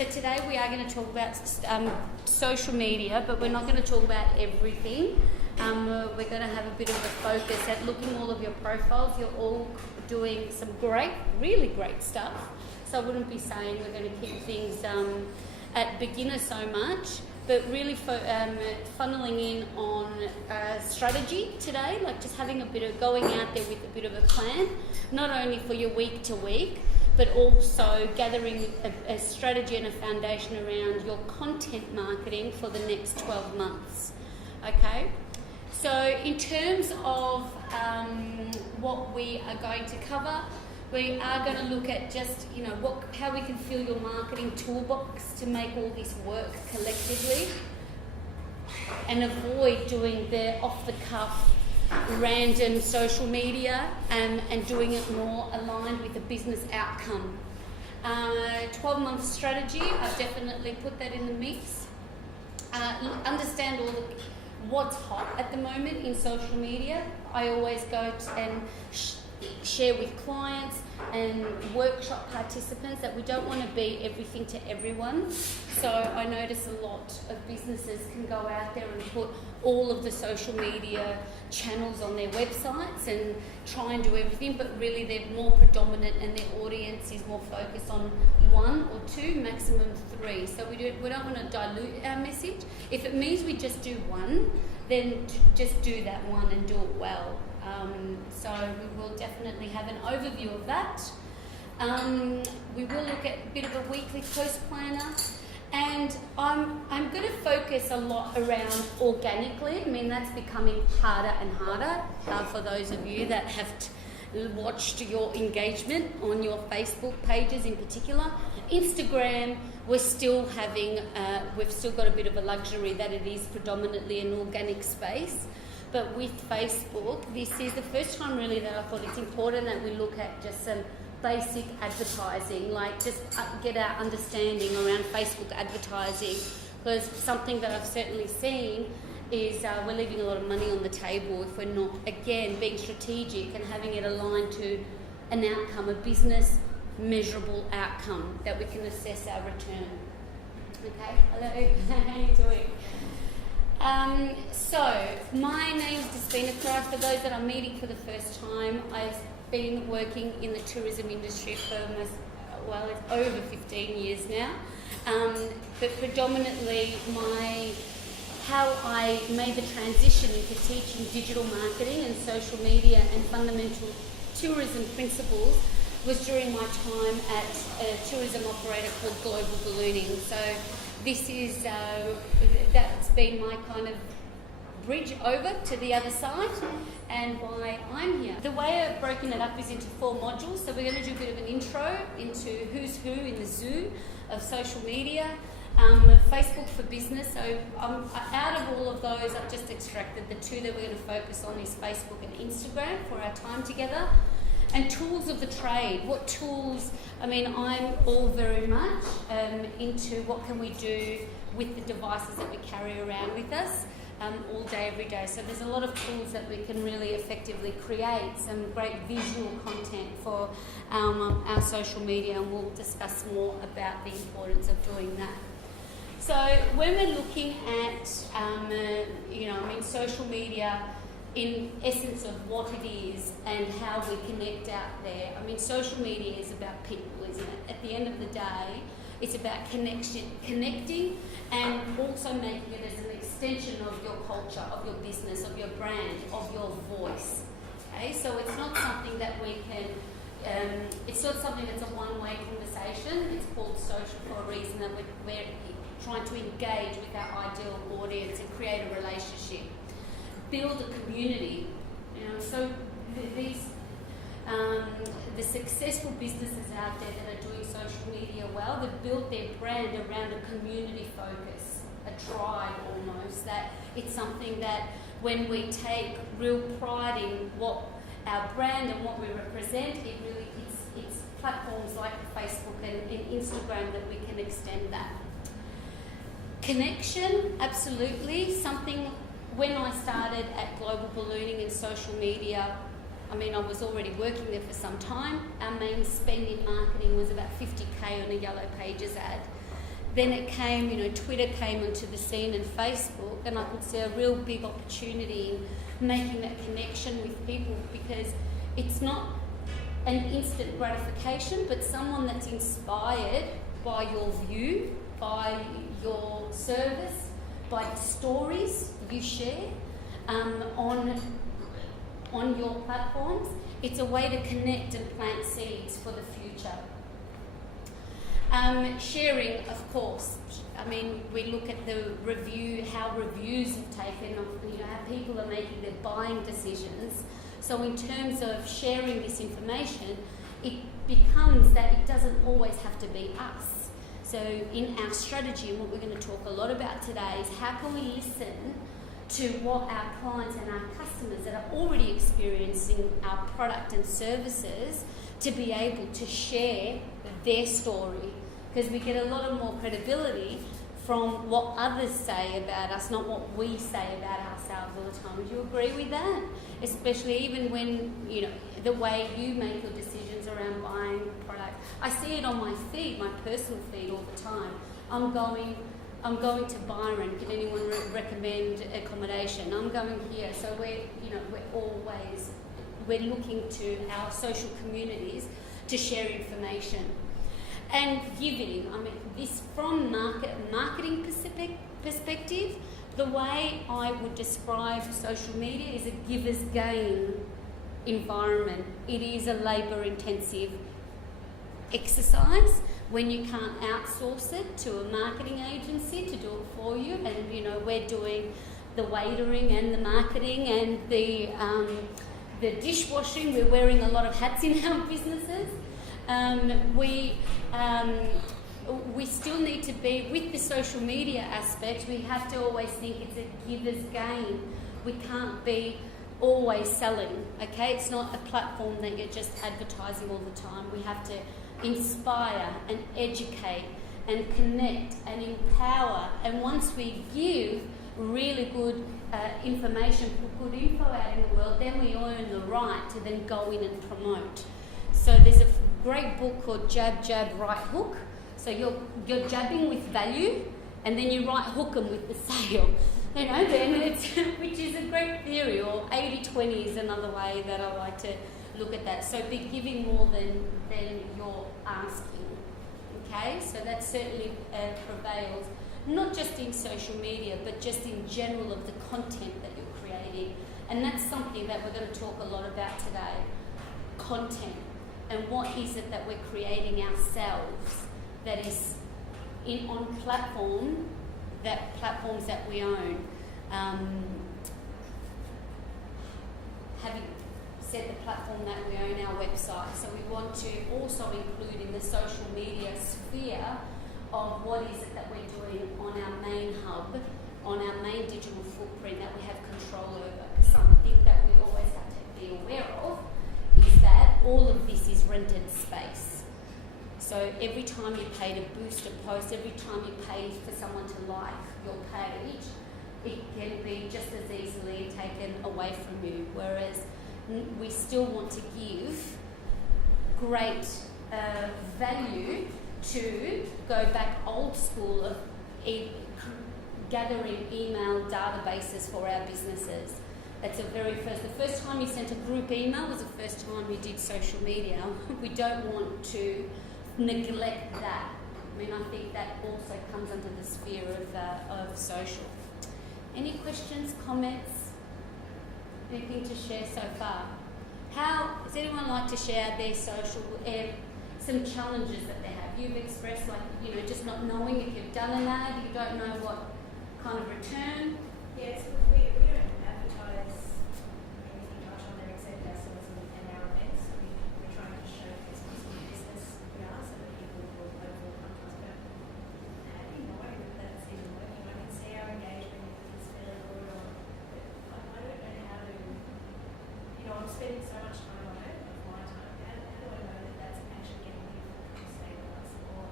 So today we are going to talk about social media, but we're not going to talk about everything. We're going to have a bit of a focus at looking all of your profiles. You're all doing some great, really great stuff. So I wouldn't be saying we're going to keep things at beginner so much, but really funneling in on strategy today, like just having a bit of going out there with a bit of a plan, not only for your week to week, but also gathering a strategy and a foundation around your content marketing for the next 12 months. Okay? So in terms of what we are going to cover, we are going to look at just, how we can fill your marketing toolbox to make all this work collectively and avoid doing the off-the-cuff random social media and doing it more aligned with the business outcome. 12-month strategy, I've definitely put that in the mix. Understand what's hot at the moment in social media. I always go and share with clients and workshop participants that we don't want to be everything to everyone. So I notice a lot of businesses can go out there and put all of the social media channels on their websites and try and do everything, but really they're more predominant and their audience is more focused on 1 or 2, maximum 3. So we don't want to dilute our message. If it means we just do one, then just do that one and do it well. So we will definitely have an overview of that. We will look at a bit of a weekly post planner, and I'm going to focus a lot around organically. I mean, that's becoming harder and harder for those of you that have watched your engagement on your Facebook pages in particular. Instagram, we've still got a bit of a luxury that it is predominantly an organic space. But with Facebook, this is the first time really that I thought it's important that we look at just some basic advertising, like just get our understanding around Facebook advertising, because something that I've certainly seen is we're leaving a lot of money on the table if we're not, again, being strategic and having it aligned to an outcome, a business measurable outcome that we can assess our return. Okay, hello, how are you doing? So, my name's Despina Cry. For those that I'm meeting for the first time, I've been working in the tourism industry for it's over 15 years now. But predominantly how I made the transition into teaching digital marketing and social media and fundamental tourism principles was during my time at a tourism operator called Global Ballooning. So this is, that's been my kind of bridge over to the other side and why I'm here. The way I've broken it up is into 4 modules. So we're going to do a bit of an intro into who's who in the zoo of social media. Facebook for business. So out of all of those, I've just extracted the 2 that we're going to focus on is Facebook and Instagram for our time together. And tools of the trade. What tools? I mean, I'm all very much into what can we do with the devices that we carry around with us all day, every day. So there's a lot of tools that we can really effectively create some great visual content for our social media, and we'll discuss more about the importance of doing that. So when we're looking at, social media, in essence of what it is and how we connect out there. I mean, social media is about people, isn't it? At the end of the day, it's about connecting and also making it as an extension of your culture, of your business, of your brand, of your voice. Okay, so it's not something that we can, it's not something that's a one-way conversation. It's called social for a reason, that we're trying to engage with our ideal audience and create a relationship. Build a community, so these the successful businesses out there that are doing social media well, they've built their brand around a community focus, a tribe almost, that it's something that when we take real pride in what our brand and what we represent, it's platforms like Facebook and Instagram that we can extend that. Connection, absolutely, something. When I started at Global Ballooning in social media, I mean, I was already working there for some time. Our main spend in marketing was about $50K on a Yellow Pages ad. Then it came, Twitter came onto the scene and Facebook, and I could see a real big opportunity in making that connection with people, because it's not an instant gratification, but someone that's inspired by your view, by your service, by the stories you share on your platforms. It's a way to connect and plant seeds for the future. Sharing, of course. I mean, we look at the review, how reviews have taken off, how people are making their buying decisions. So in terms of sharing this information, it becomes that it doesn't always have to be us. So in our strategy, and what we're going to talk a lot about today, is how can we listen to what our clients and our customers that are already experiencing our product and services to be able to share their story, because we get a lot of more credibility from what others say about us, not what we say about ourselves all the time. Would you agree with that? Especially even when, the way you make your decisions around buying product. I see it on my feed, my personal feed all the time. I'm going to Byron. Can anyone recommend accommodation? I'm going here. So we're looking to our social communities to share information. And giving, this from marketing perspective, the way I would describe social media is a giver's gain environment. It is a labour-intensive exercise when you can't outsource it to a marketing agency to do it for you. And, we're doing the waitering and the marketing and the dishwashing. We're wearing a lot of hats in our businesses. We still need to be, with the social media aspect, we have to always think it's a giver's gain. We can't be always selling, okay? It's not a platform that you're just advertising all the time. We have to inspire and educate and connect and empower. And once we give really good information, put good info out in the world, then we earn the right to then go in and promote. So there's a great book called Jab, Jab, Right Hook. So you're jabbing with value, and then you right hook them with the sale. Then which is a great theory, or 80-20 is another way that I like to look at that. So be giving more than you're asking. Okay, so that certainly prevails, not just in social media, but just in general of the content that you're creating. And that's something that we're going to talk a lot about today, content. And what is it that we're creating ourselves that is on platforms that we own. Having said the platform that we own, our website, so we want to also include in the social media sphere of what is it that we're doing on our main hub, on our main digital footprint that we have control over. Because something that we always have to be aware of is that all of this is rented space. So every time you pay to boost a post, every time you pay for someone to like your page, it can be just as easily taken away from you. Whereas we still want to give great value to go back old school of gathering email databases for our businesses. That's the first time you sent a group email was the first time you did social media. We don't want to neglect that. I think that also comes under the sphere of social. Any questions, comments, anything to share so far? Does anyone like to share their social, some challenges that they have? You've expressed just not knowing if you've done an ad, you don't know what kind of return. Yes, we don't advertise anything much on there except ourselves and our events. We're trying to showcase what sort of business we are so that people will overall come to us. But how do you know that that's even working? I can see our engagement is fairly good on, but I don't know how to, I'm spending so much time on it, of my time. How do I know that that's actually getting people to stay with us or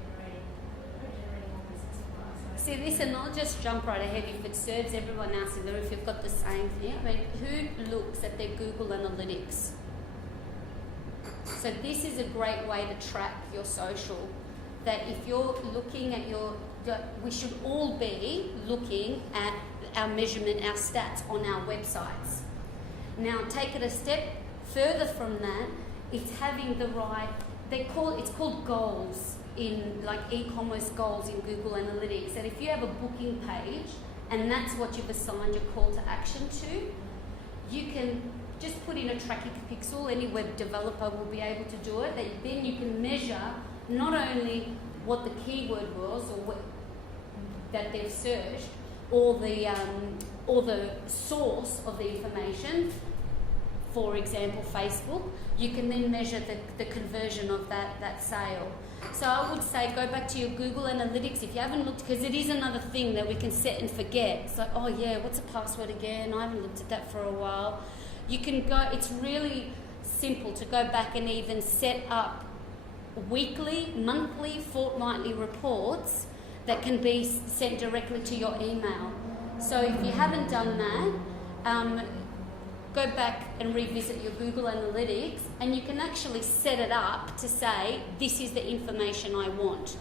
generating more business for us? See this, and I'll just jump right ahead if it serves everyone else, or if you've got the same thing. Who looks at their Google Analytics? So this is a great way to track your social. that if you're looking at we should all be looking at our measurement, our stats on our websites. Now, take it a step further from that. It's having the right. It's called goals in like e-commerce goals in Google Analytics. And if you have a booking page and that's what you've assigned your call to action to, you can just put in a tracking pixel. Any web developer will be able to do it. Then you can measure not only what the keyword was or that they've searched, or the source of the information. For example, Facebook. You can then measure the conversion of that sale. So I would say go back to your Google Analytics if you haven't looked, because it is another thing that we can set and forget. It's like, oh yeah, what's a password again? I haven't looked at that for a while. You can go, it's really simple to go back and even set up weekly, monthly, fortnightly reports that can be sent directly to your email. So if you haven't done that, go back and revisit your Google Analytics, and you can actually set it up to say, this is the information I want.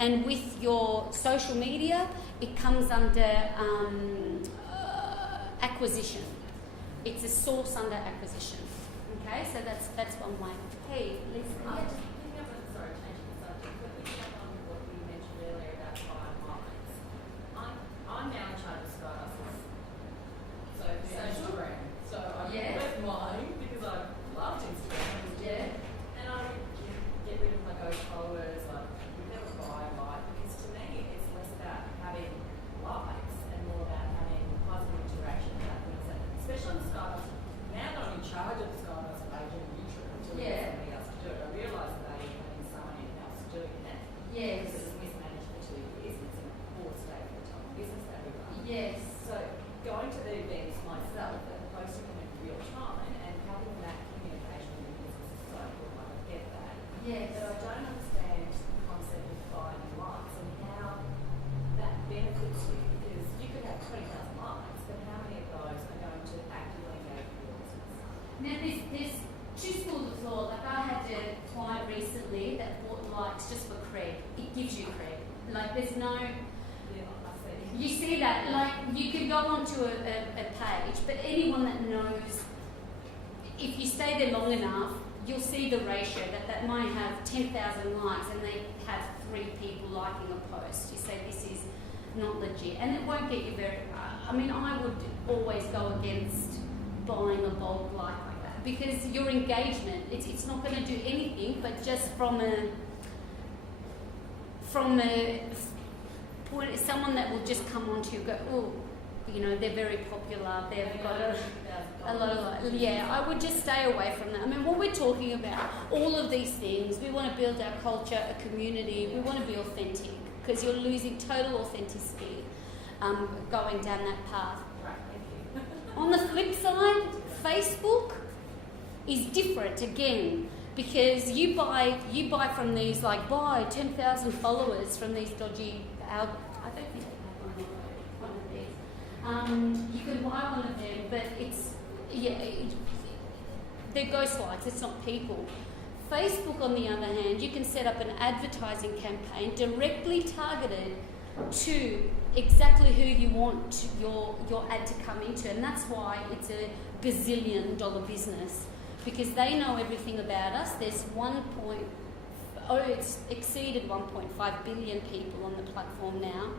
And with your social media, it comes under acquisition. It's a source under acquisition. Okay, so that's one way. Hey, Lisa. Sorry, changing the subject, but picking up on what you mentioned earlier about buying lines. I'm now in charge of Skybuses. So Instagram. So I left mine because I loved Instagram. Yeah. And I would get rid of my ghost followers. I would never buy a like, because to me it's less about having likes and more about having positive interaction about things that, especially on the Skybus. Now that I'm in charge of the Skybus page and YouTube, until somebody else to do it, I realise that I having someone else doing that. Yes. Because it's mismanaged for 2 years and it's in a poor state of the type of business that we run. Yes. So going to the events myself and posting them in real time and having that communication with the business is so important. I get that. Yes. But I don't understand the concept of buying likes and how that benefits you, because you could have 20,000 likes, but how many of those are going to actively engage with your business? Now there's two schools of thought. Like I had a client recently that bought likes just for cred. It gives you cred. Like there's no. Yeah, I see. You see that, like you can go onto a page, but anyone that knows, if you stay there long enough, you'll see the ratio that might have 10,000 likes and they have 3 people liking a post. You say this is not legit, and it won't get you very. I mean, I would always go against buying a bulk like that, because your engagement, it's not going to do anything, but just from a someone that will just come onto you and go, oh, you know, they're very popular, they've got a lot of, yeah, I would just stay away from that. I mean, what we're talking about, all of these things, we want to build our culture, a community, we want to be authentic, because you're losing total authenticity going down that path. Right, thank you. On the flip side, Facebook is different again, because you buy from these, like, buy 10,000 followers from these dodgy, I don't think they have one of these. You can buy one of them, but they're ghost likes, it's not people. Facebook, on the other hand, you can set up an advertising campaign directly targeted to exactly who you want your ad to come into, and that's why it's a gazillion-dollar business, because they know everything about us. There's it's exceeded 1.5 billion people on the platform now.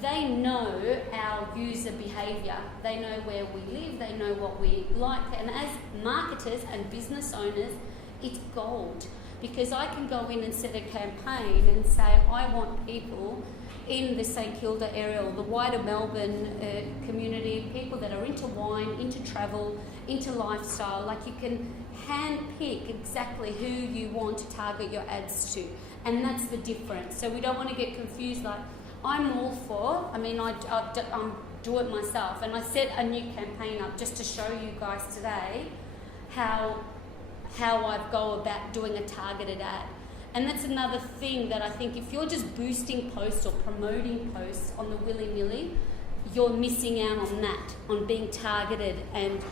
They know our user behaviour. They know where we live. They know what we like. And as marketers and business owners, it's gold, because I can go in and set a campaign and say, I want people in the St Kilda area or the wider Melbourne community, people that are into wine, into travel, into lifestyle. Like, you can hand pick exactly who you want to target your ads to, and that's the difference. So we don't want to get confused. Like, I'm all for, I mean, I do it myself, and I set a new campaign up just to show you guys today how I go about doing a targeted ad. And that's another thing that I think, if you're just boosting posts or promoting posts on the willy-nilly, you're missing out on that, on being targeted and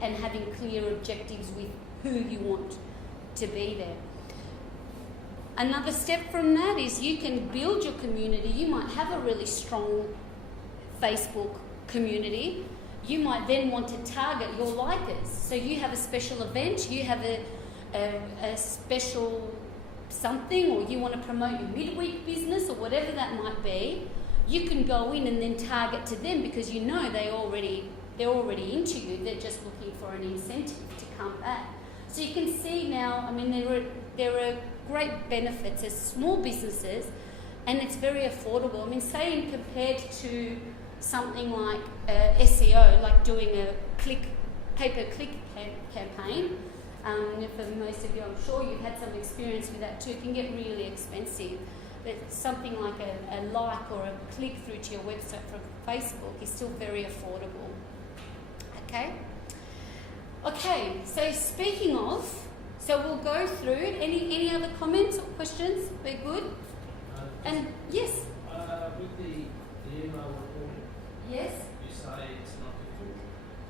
having clear objectives with who you want to be there. Another step from that is you can build your community. You might have a really strong Facebook community. You might then want to target your likers. So you have a special event, you have a special something, or you want to promote your midweek business or whatever that might be. You can go in and then target to them because you know they're already into you. They're just looking for an incentive to come back. So you can see now, I mean, there are great benefits as small businesses, and it's very affordable. I mean, say compared to something like SEO, like doing a pay-per-click campaign. For most of you, I'm sure you've had some experience with that too. It can get really expensive. But something like a like or a click through to your website from Facebook is still very affordable. Okay, so speaking of, so we'll go through it. Any other comments or questions? We're good? And yes? With the email reporting, Yes? you say it's not difficult,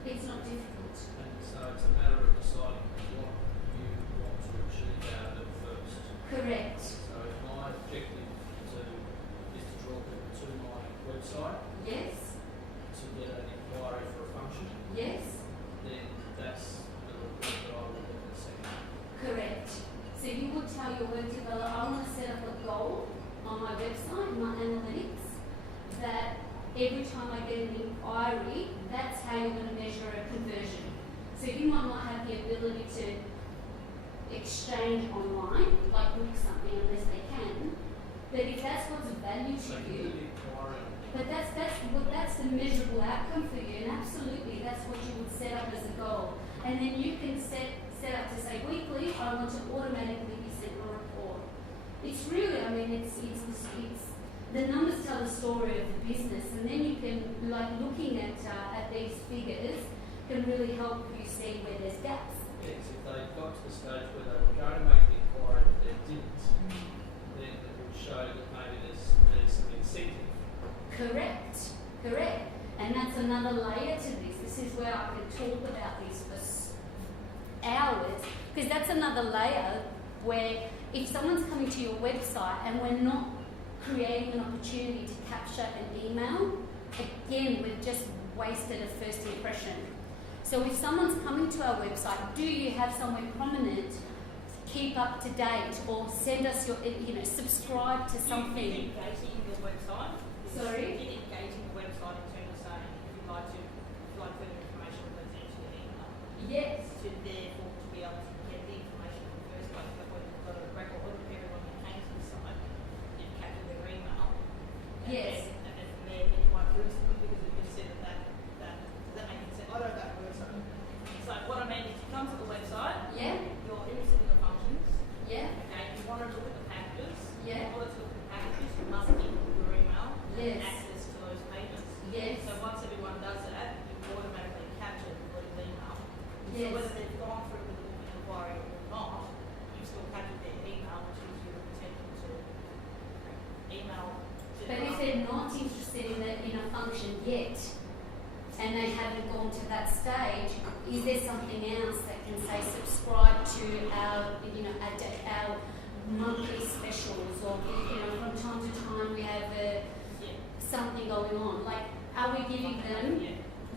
It's not difficult. and so it's a matter of deciding what you want to achieve out of it first. Correct. So if my objective is to draw people to my website Yes? to get an inquiry for a function, Yes? then that's the report that I will look at second. Correct. So you would tell your web developer, I want to set up a goal on my website, my analytics, that every time I get an inquiry, that's how you're going to measure a conversion. So you might not have the ability to exchange online, like book something unless they can, but if that's what's of value So to you you, do the inquiry on but that's the measurable outcome for you, and absolutely that's what you would set up as a goal. And then you can set up to say weekly, I want to automatically be sent a report. It's really, I mean, it's the numbers tell the story of the business, and then you can, like looking at these figures, can really help you see where there's gaps. Yes, if they got to the stage where they were going to make the inquiry but they didn't, then it would show that maybe there's some incentive. Correct. And that's another layer to this. This is where I could talk about this for hours, because that's another layer where if someone's coming to your website and we're not creating an opportunity to capture an email, again, we've just wasted a first impression. So if someone's coming to our website, do you have somewhere prominent, keep up to date, or send us your, subscribe to something? Engaging your website. Sorry? Engaging the website in terms of saying if you'd like further information, please enter your email. Yes. To therefore to be able to get the information in the first place, but when you've got a record of everyone who came to the site, you've captured their email. Yes. And then from there, you might lose them because it just said that does that make sense? I don't know that website. So what I mean is you come to the website, Yeah? you're interested in the functions, Yeah? okay, you want to look at the packages, Yeah. in order to look at the packages, you must input your email Yes. and access to those pages. Yes. So once everyone does that, you automatically capture everybody's email. Yes. So whether they've gone through with an inquiry or not, you've still captured their email, which gives you the potential to email to But if they're not interested in a function yet, and they haven't gone to that stage, is there something else that can say subscribe to our monthly specials, or from time to time we have something going on? Like, are we giving them?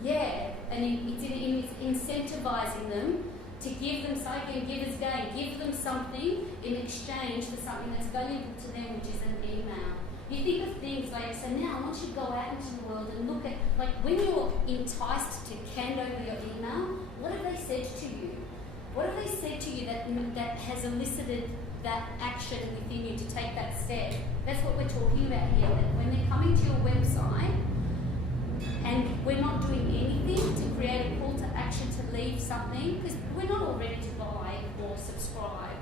Yeah, and it's incentivizing them to give them something, give them something in exchange for something that's valuable to them, which is an email. You think of things like, so now I want you to go out into the world and look at, like when you're enticed to hand over your email, what have they said to you? What have they said to you that has elicited that action within you to take that step? That's what we're talking about here, that when they're coming to your website and we're not doing anything to create a call to action to leave something, because we're not all ready to buy or subscribe.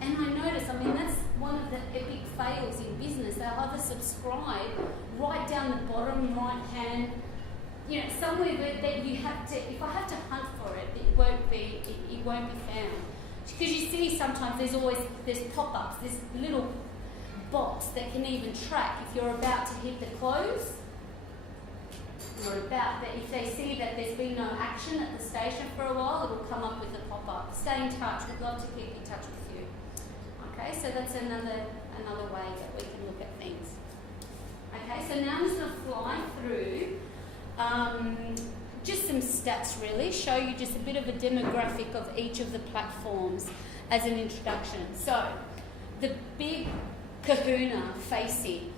And I notice, that's one of the epic fails in business. They'll either subscribe right down the bottom right hand, somewhere that you have to, if I have to hunt for it, it won't be found. Because you see sometimes there's pop-ups, this little box that can even track if you're about to hit the close, or if they see that there's been no action at the station for a while, it'll come up with a pop-up. Stay in touch, we'd love to keep in touch with you. Okay, so that's another way that we can look at things. Okay, so now I'm just going to fly through just some stats really, show you just a bit of a demographic of each of the platforms as an introduction. So, the big kahuna facing